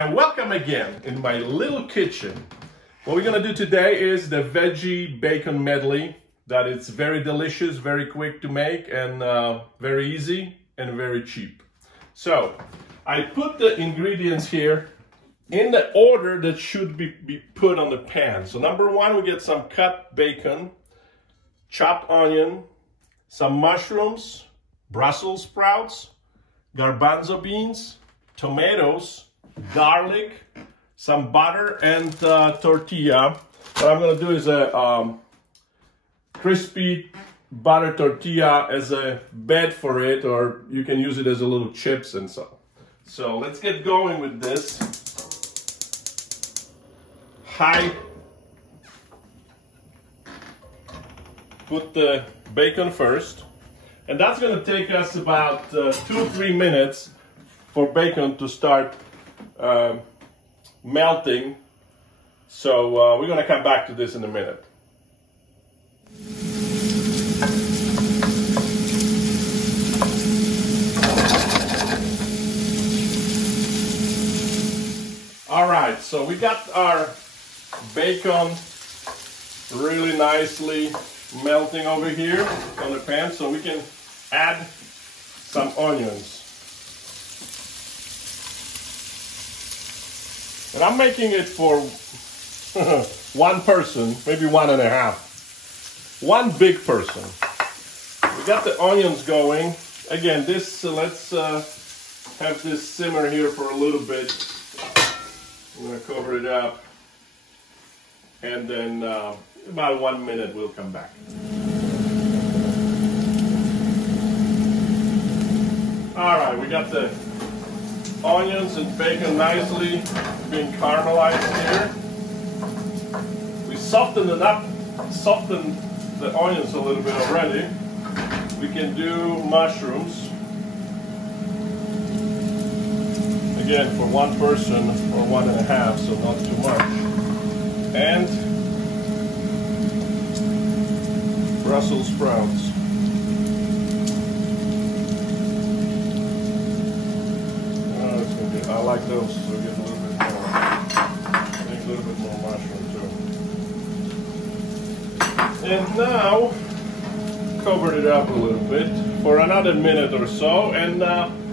And welcome again in my little kitchen. What we're gonna do today is the veggie bacon medley. That it's very delicious, very quick to make, and very easy and very cheap. So I put the ingredients here in the order that should be put on the pan. So number one, we get some cut bacon, chopped onion, some mushrooms, Brussels sprouts, garbanzo beans, tomatoes, garlic, some butter, and tortilla. What I'm going to do is a crispy butter tortilla as a bed for it, or you can use it as a little chips and so. So let's get going with this. Put the bacon first, and that's going to take us about 2-3 minutes for bacon to start melting. So we're going to come back to this in a minute. All right, so we got our bacon really nicely melting over here on the pan, so we can add some onions. And I'm making it for one person, maybe one and a half. One big person. We got the onions going. Again, this let's have this simmer here for a little bit. I'm gonna cover it up, and then about 1 minute we'll come back. All right, we got the onions and bacon nicely being caramelized here. We softened it up, softened the onions a little bit already. We can do mushrooms. Again, for one person or one and a half, so not too much. And Brussels sprouts. I like those, so get a little bit more. Make a little bit more mushroom too. And now, cover it up a little bit for another minute or so, and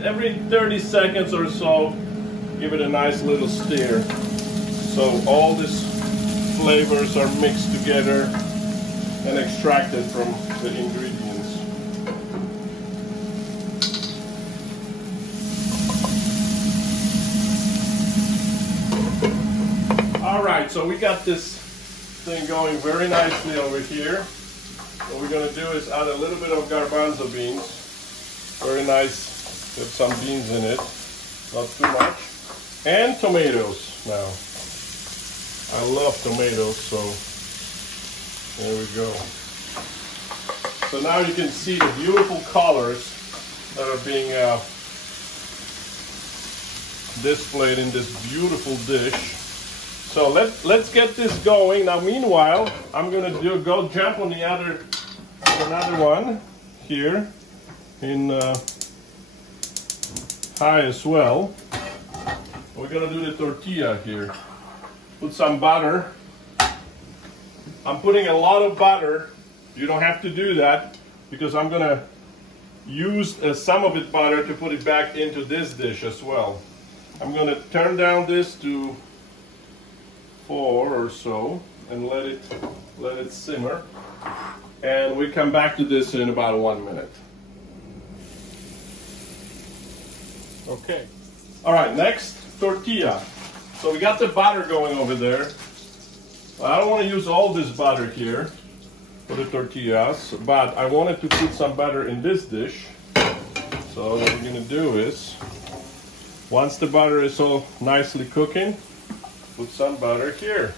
every 30 seconds or so, give it a nice little stir. So all these flavors are mixed together and extracted from the ingredients. All right, so we got this thing going very nicely over here. What we're gonna do is add a little bit of garbanzo beans. Very nice, with some beans in it, not too much. And tomatoes now. I love tomatoes, so there we go. So now you can see the beautiful colors that are being displayed in this beautiful dish. So let's get this going. Now meanwhile, I'm gonna go jump on another one here in high as well. We're gonna do the tortilla here. Put some butter. I'm putting a lot of butter. You don't have to do that because I'm gonna use some of it butter to put it back into this dish as well. I'm gonna turn down this to 4 or so and let it simmer, and we come back to this in about 1 minute. Okay. All right, next, tortilla. So we got the butter going over there. I don't want to use all this butter here for the tortillas, but I wanted to put some butter in this dish. So what we're gonna do is, once the butter is all nicely cooking, put some butter here.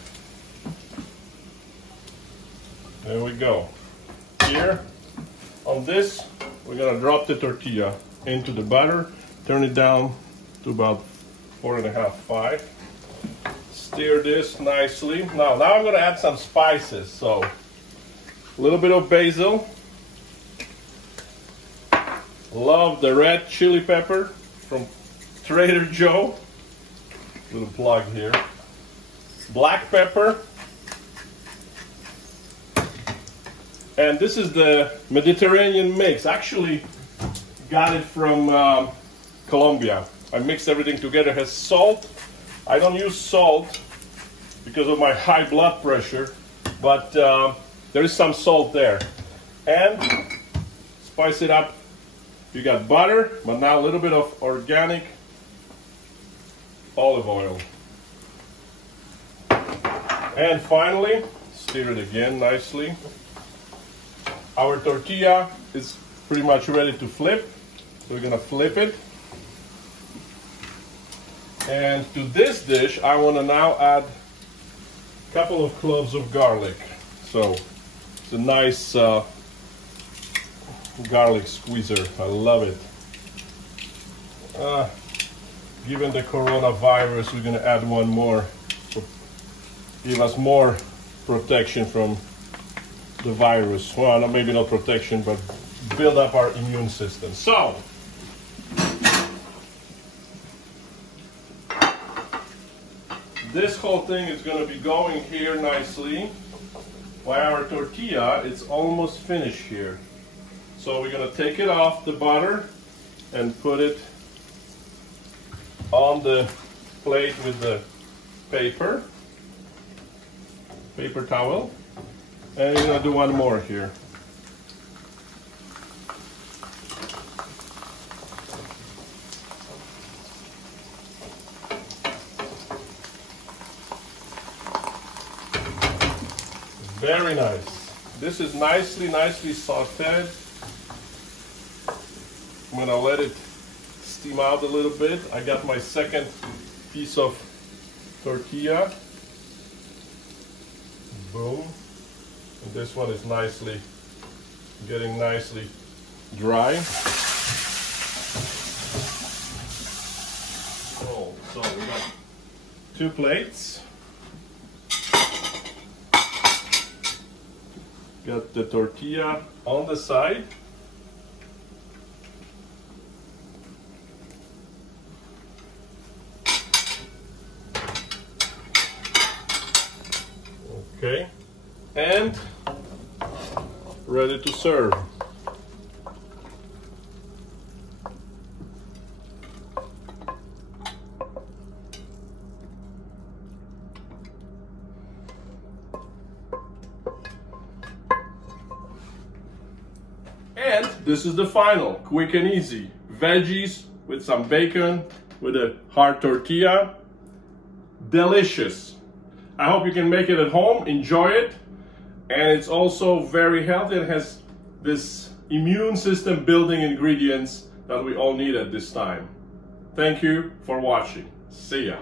There we go. Here, on this, we're gonna drop the tortilla into the butter, turn it down to about 4.5, 5. Stir this nicely. Now I'm gonna add some spices. So, a little bit of basil. Love the red chili pepper from Trader Joe. little plug here. Black pepper. And this is the Mediterranean mix. Actually, got it from Colombia. I mixed everything together. It has salt. I don't use salt because of my high blood pressure, but there is some salt there. And spice it up. You got butter, but now a little bit of organic olive oil. And finally, stir it again nicely. Our tortilla is pretty much ready to flip. So we're gonna flip it. And to this dish, I wanna now add a couple of cloves of garlic. So it's a nice garlic squeezer. I love it. Given the coronavirus, we're gonna add one more. Give us more protection from the virus. Well, maybe not protection, but build up our immune system. So, this whole thing is going to be going here nicely. While our tortilla is almost finished here. So we're going to take it off the butter and put it on the plate with the paper towel. And we're gonna do one more here. Very nice. This is nicely sauteed. I'm gonna let it steam out a little bit. I got my second piece of tortilla. Boom. And this one is getting nicely dry. Oh, so we got 2 plates. Got the tortilla on the side. Okay. And ready to serve. And this is the final, quick and easy. Veggies with some bacon, with a hard tortilla. Delicious. I hope you can make it at home, enjoy it. And it's also very healthy. It has this immune system building ingredients that we all need at this time. Thank you for watching. See ya.